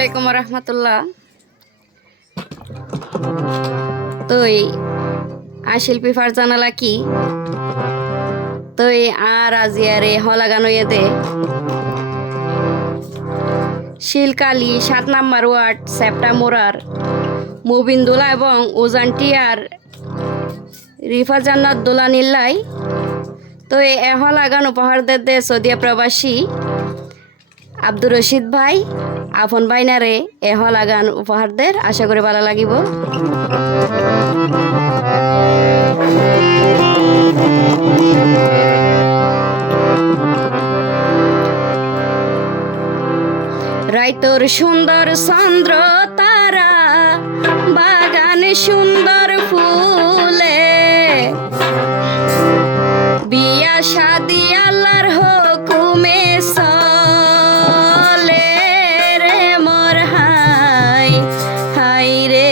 আলাইকুম রহমতুল্লাহ। তুই শিল্পী ফারজানা লাকি তুই আর আজিয়ারে হলাগানো দে শিলকালি ৭ নম্বর ওয়ার্ড সেপ্টেম্বরার মুবিন্দুলা এবং উজানটিয়ার রিফা জান্নাত দুলানিল্লাই তো এ হলাগান উপহার দে সৌদিয়া প্রবাসী আব্দুর রশিদ ভাই আপন বাইনারে এ হলাগান উপহার দের আশা করি ভালো লাগিব। রাইতর সুন্দর চন্দ্র তারা বাগান সুন্দর ফুলে বিয়া শাদি আল্লাহর হুকুমে চলে রে মোর হাই হাই রে।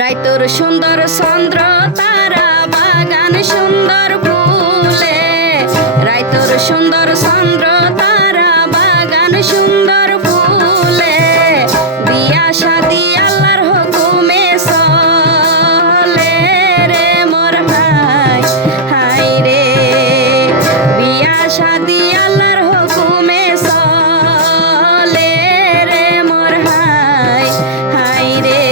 রাইতর সুন্দর চন্দ্র তারা বাগান সুন্দর ফুলে রাইতর সুন্দর চন্দ্র তারা বাগান সুন্দর ফুলে বিয়া শাদি আল্লাহর হুকুমে চলে রে মোর হাই হাই রে। বিয়া শাদি আল্লাহর হুকুমে চলে রে মোর হাই হাই রে।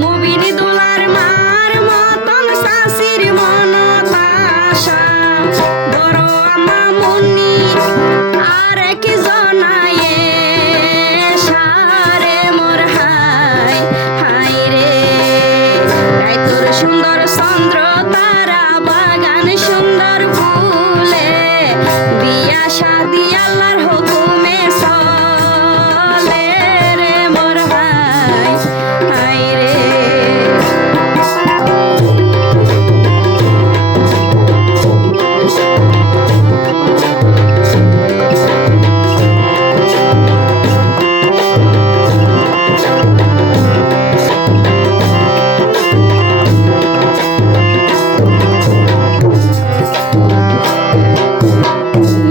মুবিনি দুলার মার মতন শাশির মনতাশা বড় আমা মুন্নি আর কি জনায়ে সারে মোর হাই হাই রে গাই তোর সুন্দর চন্দ্র তারা বাগান সুন্দর ফুলে বিয়া শাদি আল্লাহর হুকুমে চলে রে মোর হাই হাই রে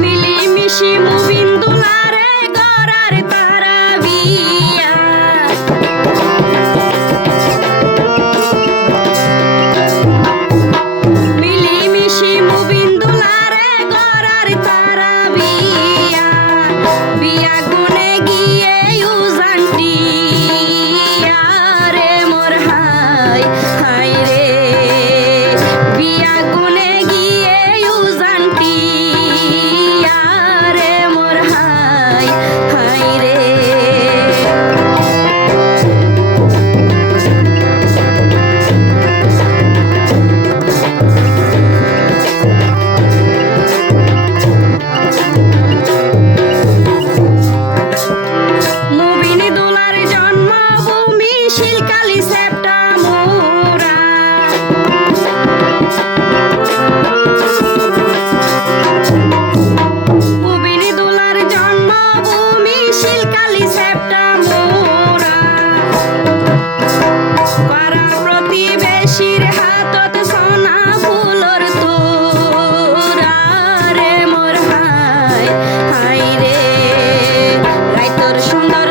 মিলিমিশি মুবিন দুলারে গড়ার তারা বিয়া মিলিমিশি মুবিন দুলারে গড়ার তারা বিয়া বিয়া গুনে গিয়ে উজানটি রে মোর হাই হাই রে বিয়া গুনে গিয়ে উজানটি রে মোর হাই হাই রে মুবিনি দুলার জন্মভূমি শিলকালি সেপ্টা মোরা মুবিনি দুলার জন্মভূমি শিলকালি সেপ্টা মোরা পাড়া প্রতিবেশীর হাতত সোনা ফুলর তোরা রে মোর হাই হাই রে গাই তোর সুন্দর